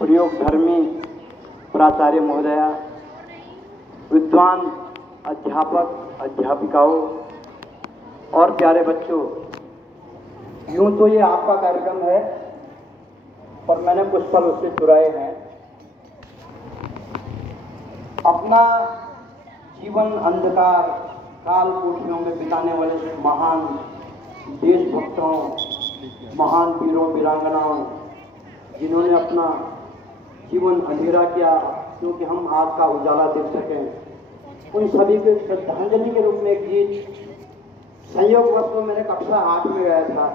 प्रयोग धर्मी प्राचार्य महोदया, विद्वान अध्यापक अध्यापिकाओं और प्यारे बच्चों, यूं तो ये आपका कार्यक्रम है पर मैंने कुछ पल उससे चुराए हैं। अपना जीवन अंधकार काल कोठरियों में बिताने वाले महान देशभक्तों, महान वीरों वीरांगनाओं, जिन्होंने अपना जीवन अंधेरा किया क्योंकि हम आज का उजाला देख सकें, उन सभी के श्रद्धांजलि के रूप में एक गीत संयोगवश में मैंने कक्षा 8 में गाया था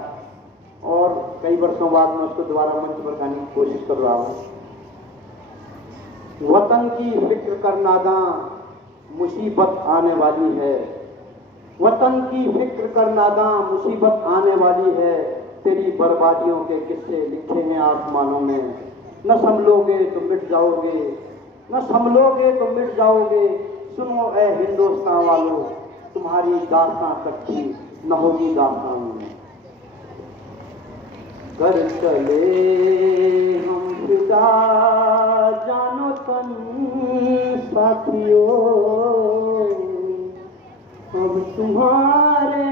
और कई वर्षों बाद मैं उसको दोबारा मंच पर गाने की कोशिश कर रहा हूँ। वतन की फिक्र कर नादां, मुसीबत आने वाली है। वतन की फिक्र कर नादां, मुसीबत आने वाली है। तेरी बर्बादियों के किस्से लिखे हैं आसमानों में। न संभलोगे तो मिट जाओगे, न संभलोगे तो मिट जाओगे। सुनो ऐ हिंदुस्तान वालों, तुम्हारी दास्तां कच्ची न होगी दास्तान में। कर चले हम फिदा जानो तन साथियों, अब तुम्हारे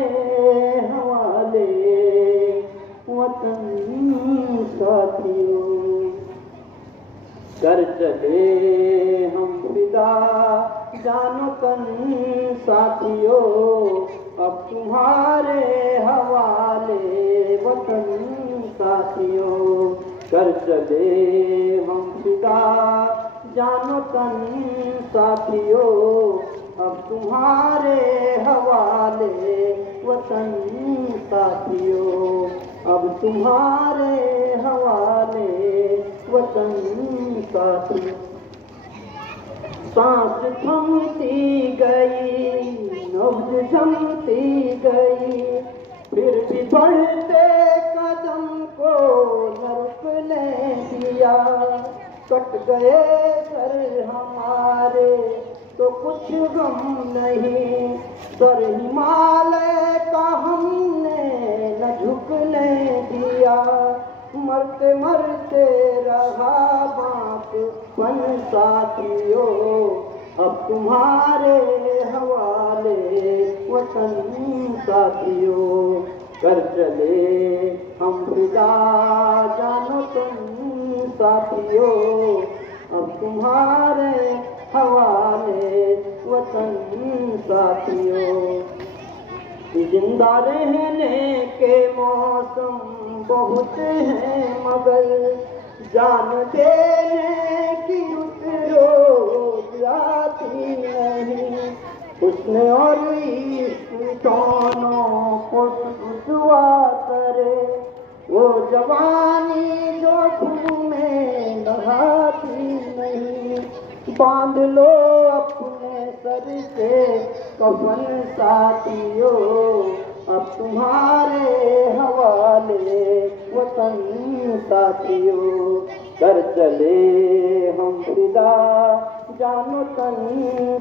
हवाले वतन साथियों। कर चले हम फिदा जानो तन साथियों, अब तुम्हारे हवाले वतन साथियों। कर चले हम फिदा जानो तन साथियों, अब तुम्हारे हवाले वतन साथियों। अब तुम्हारे हवाले वतन साथियों। सांस थमती गई, नब्ज़ जमती गई, फिर भी बढ़ते कदम को न रुकने दिया। कट गए सर हमारे तो कुछ गम नहीं, सर हिमालय का हमने न झुकने दिया। मरते मरते रहा बांपन साथियों, अब तुम्हारे हवाले वतन साथियों। कर चले हम फिदा जानो तुम साथियों, अब तुम्हारे हवाले वतन साथियों। जिंदा रहने के मौसम बहुत हैं मगर जान देने की रुत रोज आती नहीं। उसने और इश्क दोनों को दुआ करे, वो जवानी जो खून में नहाती नहीं। बांध लो अपने सर से कफन साथियों, अब तुम्हारे हवाले वतन साथियों। कर चले हम फिदा जानो तन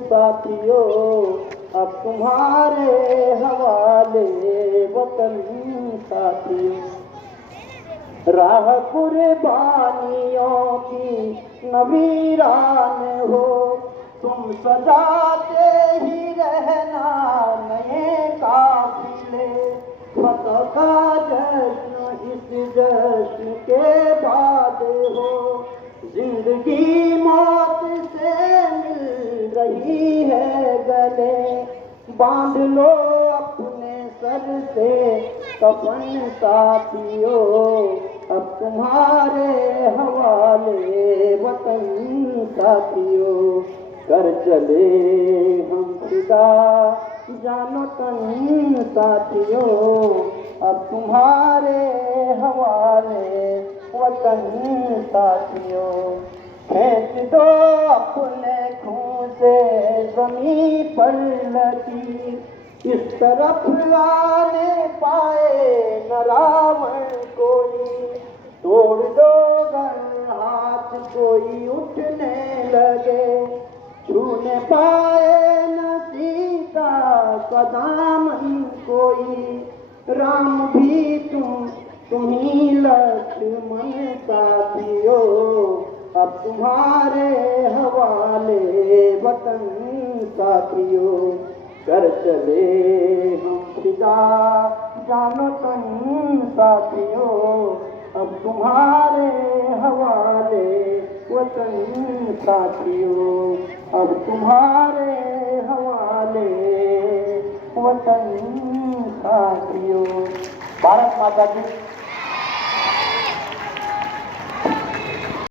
साथियों, अब तुम्हारे हवाले वतन साथियों। राह कुर्बानियों की न वीरान हो, तुम सजाते ही रहना नए काफिले। फतह का जश्न इस जश्न के बाद हो, जिंदगी मौत से मिल रही है गले। बांध लो अपने सर से कफन साथियों, अब तुम्हारे हवाले वतन साथियों। कर चले हम फिदा जानो तन साथियों, अब तुम्हारे हवाले वतन साथियों। खींच दो अपने खून से ज़मीं पर लकीर, इस तरफ आने पाए न रावण कोई। तोड़ दो गर हाथ कोई उठने लगे, छूने पाए न सीता का दामन कोई। राम भी तुम्ही लक्ष्मण साथियों, अब तुम्हारे हवाले वतन साथियों, कर चले हम फिदा जानो तन साथियों। अब तुम्हारे हवाले वतन साथियों, अब तुम्हारे हवाले वतन साथियों। भारत माता की